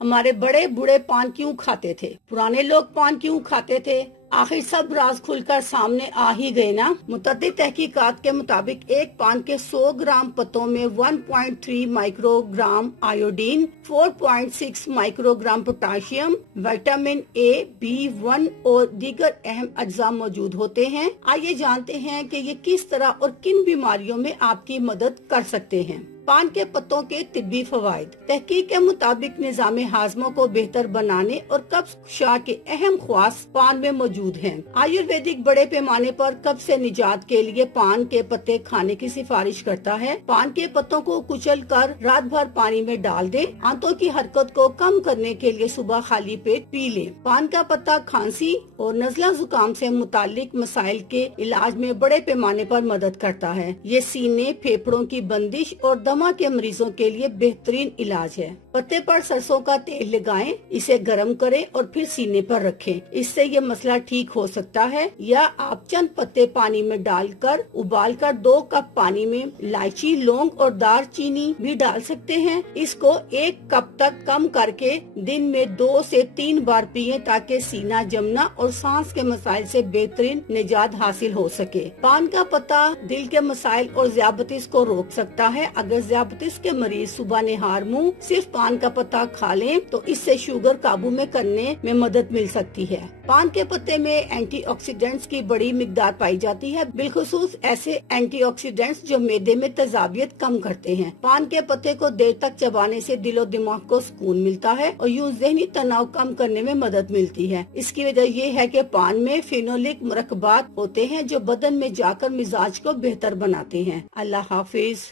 हमारे बड़े बूढ़े पान क्यों खाते थे? पुराने लोग पान क्यों खाते थे? आखिर सब राज खुलकर सामने आ ही गए ना। मुतअद्दिद तहकीकात के मुताबिक एक पान के 100 ग्राम पत्तों में 1.3 microgram iodine, 4.6 microgram potassium, vitamin A, B1 और दीगर अहम अज्जा मौजूद होते हैं। आइए जानते हैं कि ये किस तरह और किन बीमारियों में आपकी मदद कर सकते हैं। पान के पत्तों के तिब्बी फवाइद। तहकीक के मुताबिक निज़ाम हाजमा को बेहतर बनाने और कब्ज कुशा के अहम ख्वास पान में मौजूद हैं। आयुर्वेदिक बड़े पैमाने पर कब्ज से निजात के लिए पान के पत्ते खाने की सिफारिश करता है। पान के पत्तों को कुचल कर रात भर पानी में डाल दें। आंतों की हरकत को कम करने के लिए सुबह खाली पेट पी लें। पान का पत्ता खांसी और नज़ला जुकाम से मुतालिक मसाइल के इलाज में बड़े पैमाने पर मदद करता है। ये सीने, फेफड़ों की बंदिश और दमा के मरीजों के लिए बेहतरीन इलाज है। पत्ते पर सरसों का तेल लगाएं, इसे गर्म करें और फिर सीने पर रखें। इससे ये मसला ठीक हो सकता है। या आप चंद पत्ते पानी में डालकर उबालकर 2 कप पानी में इलायची, लौंग और दालचीनी भी डाल सकते हैं। इसको 1 कप तक कम करके दिन में 2 से 3 बार पिएं ताकि सीना जमना और सांस के मसाइल से बेहतरीन निजात हासिल हो सके। पान का पत्ता दिल के मसाइल और ज़ियाबतीस को रोक सकता है। अगर ज़ियाबतीस के मरीज सुबह निहार मुँह सिर्फ पान का पत्ता खा लें तो इससे शुगर काबू में करने में मदद मिल सकती है। पान के पत्ते में एंटीऑक्सीडेंट्स की बड़ी मिकदार पाई जाती है, बिलखुसूस ऐसे एंटीऑक्सीडेंट्स जो मैदे में तेजाबियत कम करते हैं। पान के पत्ते को देर तक चबाने से दिलो दिमाग को सुकून मिलता है और यूं ज़हनी तनाव कम करने में मदद मिलती है। इसकी वजह ये है कि पान में फिनोलिक मुरक्कबात होते हैं जो बदन में जाकर मिजाज को बेहतर बनाते हैं। अल्लाह हाफिज।